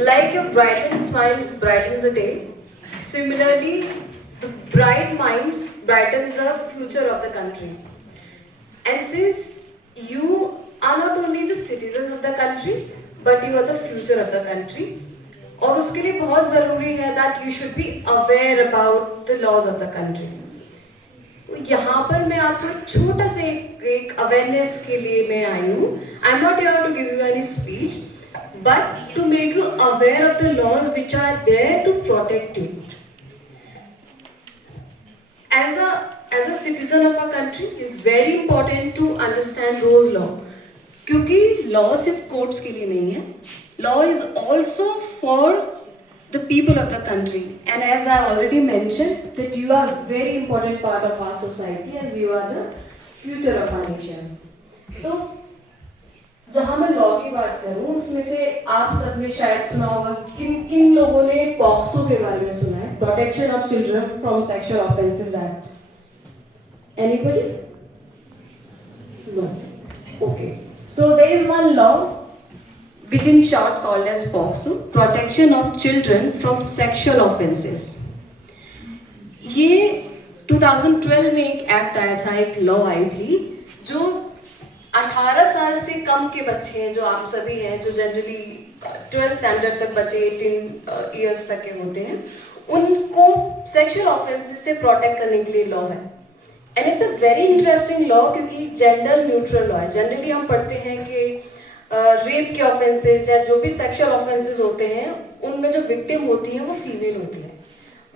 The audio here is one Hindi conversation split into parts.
Like a brightened smiles brightens the day, similarly, the bright minds brightens the future of the country. And since you are not only the citizens of the country, but you are the future of the country, और उसके लिए बहुत ज़रूरी है that you should be aware about the laws of the country. यहाँ पर मैं आपको एक छोटा सा एक अवेयरनेस के लिए मैं आई हूँ. I am not here to give you any speech, but to make you aware of the laws which are there to protect you. As a citizen of our country, it's very important to understand those laws. क्योंकि law सिर्फ courts के लिए नहीं है. Law is also for the people of the country. And as I already mentioned, that you are a very important part of our society, as you are the future of our nations. तो जहाँ मैं लॉ की बात करूँ, उसमें से आप सबने शायद सुना होगा, किन किन लोगों ने पॉक्सो के बारे में सुना है, protection of children from sexual offences act. Anybody? No. Okay. So there is one law which in short called as POCSO, Protection of Children from Sexual Offences. ये 2012 में एक एक्ट आया था, एक लॉ आई थी, जो 18 साल से कम के बच्चे हैं, जो आप सभी हैं, जो जनरली 12th स्टैंडर्ड तक बच्चे 18 ईयर्स तक के होते हैं, उनको सेक्सुअल ऑफेंसेस से प्रोटेक्ट करने के लिए लॉ है. And it's a very interesting law, क्योंकि जेंडर न्यूट्रल लॉ है. जनरली हम पढ़ते हैं कि रेप के ऑफेंसेस या जो भी सेक्सुअल ऑफेंसेस होते हैं, उनमें जो विक्टिम होती हैं वो फीमेल होती है.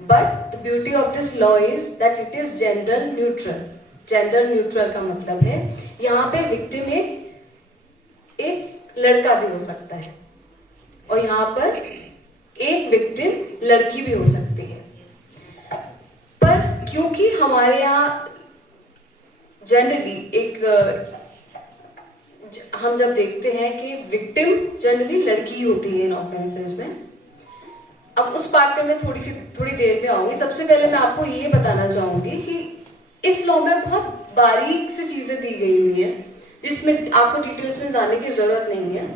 But the beauty of this law is that it is gender neutral. Gender neutral का मतलब है यहाँ पे विक्टिम एक लड़का भी हो सकता है, और यहाँ पर एक विक्टिम लड़की भी हो सकती है. पर क्योंकि हमारे यहाँ जनरली हम जब देखते हैं कि विक्टिम जनरली लड़की होती है इन ऑफेंसेस में. अब उस पार्ट पे मैं थोड़ी देर में आऊंगी. सबसे पहले मैं आपको ये बताना चाहूंगी कि इस लॉ में बहुत बारीक से चीजें दी गई हुई है, जिसमें आपको डिटेल्स में जाने की जरूरत नहीं है.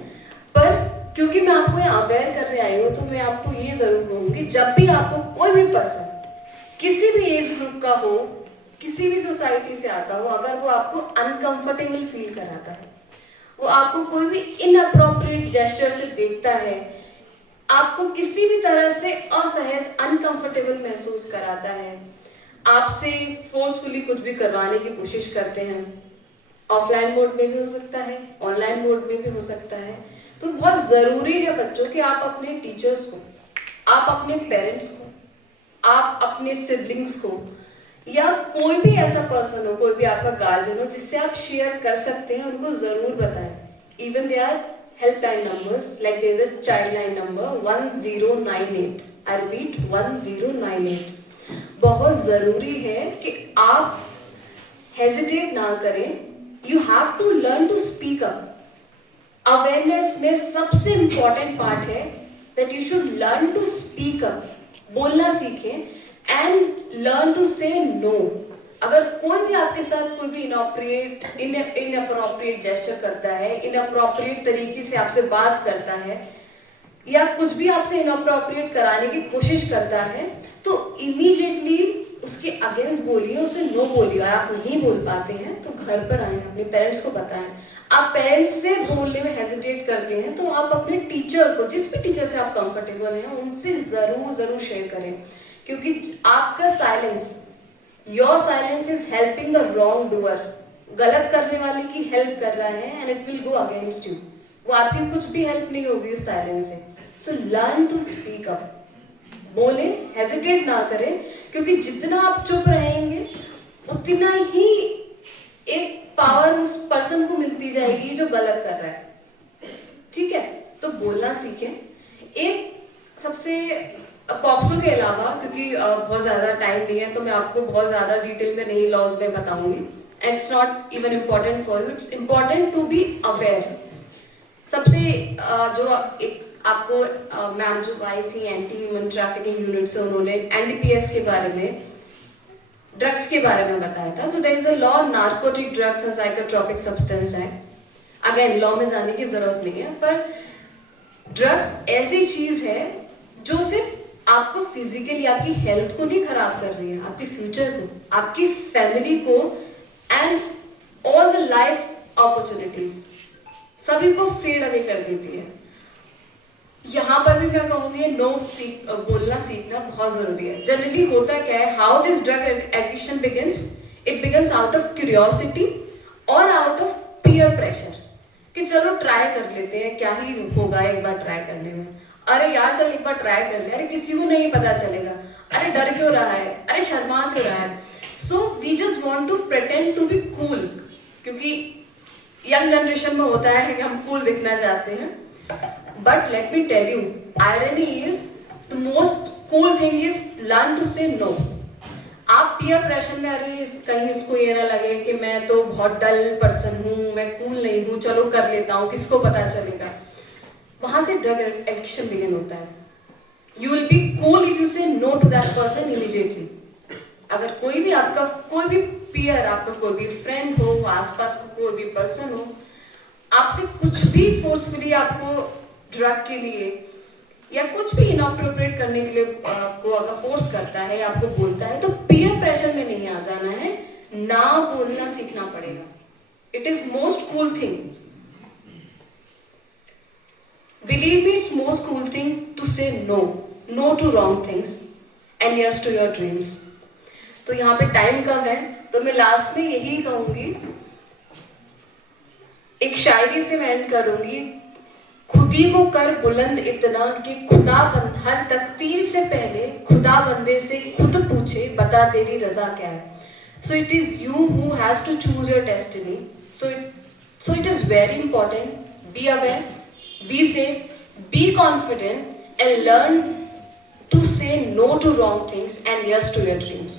पर क्योंकि मैं आपको यहाँ अवेयर करने आई हूँ, तो मैं आपको ये जरूर कहूँगी, जब भी आपको कोई भी पर्सन किसी भी एज ग्रुप का हो, किसी भी सोसाइटी से आता हो, अगर वो आपको अनकंफर्टेबल फील कराता है, वो आपको कोई भी इनअप्रोप्रिएट जेस्चर से देखता है, आपको किसी भी तरह से असहज अनकंफर्टेबल महसूस कराता है, आपसे फोर्सफुली कुछ भी करवाने की कोशिश करते हैं, ऑफलाइन मोड में भी हो सकता है, ऑनलाइन मोड में भी हो सकता है, तो बहुत ज़रूरी है बच्चों कि आप अपने टीचर्स को, आप अपने पेरेंट्स को, आप अपने सिबलिंग्स को, या कोई भी ऐसा पर्सन हो, कोई भी आपका गार्जियन हो जिससे आप शेयर कर सकते हैं, उनको ज़रूर बताएं. Even they are helpline numbers, like there is a child line number 1098. I repeat 1098. बहुत ज़रूरी है कि आप हेजिटेट ना करें. You have to learn to speak up. Awareness में सबसे इंपॉर्टेंट पार्ट है that you should learn to speak up. बोलना सीखें and learn to say no. अगर कोई भी आपके साथ कोई भी इनअप्रोप्रिएट जेस्चर करता है, इनअप्रोप्रिएट तरीके से आपसे बात करता है, या कुछ भी आपसे इनअप्रोप्रिएट कराने की कोशिश करता है, तो इमीडिएटली उसके अगेंस्ट बोलिए, उसे नो बोलिए. और आप नहीं बोल पाते हैं तो घर पर आए, अपने पेरेंट्स को बताएं. आप पेरेंट्स से बोलने में हेजिटेट करते हैं तो आप अपने टीचर को, जिस भी टीचर से आप कंफर्टेबल हैं, उनसे ज़रूर शेयर करें. क्योंकि आपका silence, your silence is helping the wrong doer. गलत करने वाले की हेल्प कर रहा है and it will go against you. वो आपकी कुछ भी हेल्प नहीं होगी उस साइलेंस से. So learn to speak up. बोले, हेजिटेट ना करें, क्योंकि जितना आप चुप रहेंगे उतना ही एक पावर उस पर्सन को मिलती जाएगी जो गलत कर रहा है. ठीक है, तो बोलना सीखें. एक सबसे पॉक्सो के अलावा, क्योंकि बहुत ज़्यादा टाइम नहीं है, तो मैं आपको बहुत ज़्यादा डिटेल में नहीं लॉज में बताऊंगी. And it's not even important for you. It's important to be aware. सबसे जो एक आपको मैम जो आई थी एंटी ह्यूमन ट्रैफिकिंग यूनिट से, उन्होंने एनडीपीएस के बारे में, ड्रग्स के बारे में बताया था. So there is a law, narcotic drugs and psychotropic substance act. Again law में जाने की जरूरत नहीं है, पर ड्रग्स ऐसी चीज है जो सिर्फ आपको फिजिकली, आपकी हेल्थ को नहीं खराब कर रही है, आपके फ्यूचर को, आपकी फैमिली को and all the life opportunities सभी को फेड अवे कर देती है। यहाँ पर भी मैं कहूँगी नो बोलना सीखना बहुत जरूरी है। जनरली होता क्या है, how this drug addiction begins, it begins out of curiosity और आउट ऑफ पीयर प्रेशर कि चलो ट्राई कर लेते हैं, क्या ही होगा एक बार ट्राई करने में, अरे यार चल एक बार ट्राई कर ले, अरे किसी को नहीं पता चलेगा, अरे डर क्यों रहा है, अरे शर्मा क्यों रहा है। So we just want to pretend to be cool, क्योंकि यंग जनरेशन में होता है कि हम कूल दिखना चाहते हैं। But let me tell you, irony is the most cool thing is learn to say no. आप पीयर प्रेशर में, अरे कहीं इसको ये ना लगे कि मैं तो बहुत डल पर्सन हूँ, मैं कूल नहीं हूँ, चलो कर लेता हूँ, किसको पता चलेगा, वहां से ड्रग एडिक्शन बिगिन होता है। You will be cool if you say no to that person immediately. अगर कोई भी आपका कोई भी पीयर, आपका कोई भी फ्रेंड हो, आसपास का कोई भी पर्सन हो, आपसे कुछ भी फोर्सफुली आपको ड्रग के लिए या कुछ भी इनअप्रोप्रिएट करने के लिए आपको अगर फोर्स करता है, आपको बोलता है, तो पीयर प्रेशर में नहीं आ जाना है, ना बोलना सीखना पड़ेगा। It is most cool thing, believe me, it's most cool thing to say no, no to wrong things and yes to your dreams. तो यहाँ पे टाइम कम है, तो मैं लास्ट में यही कहूंगी, एक शायरी से मैं एंड करूंगी, खुदी को कर बुलंद इतना कि खुदा बंद, हर तकदीर से पहले खुदा बंदे से खुद पूछे बता तेरी रजा क्या है। So it is you who has to choose your destiny. So it is very important, be aware, be safe, be confident and learn to say no to wrong things and yes to your dreams.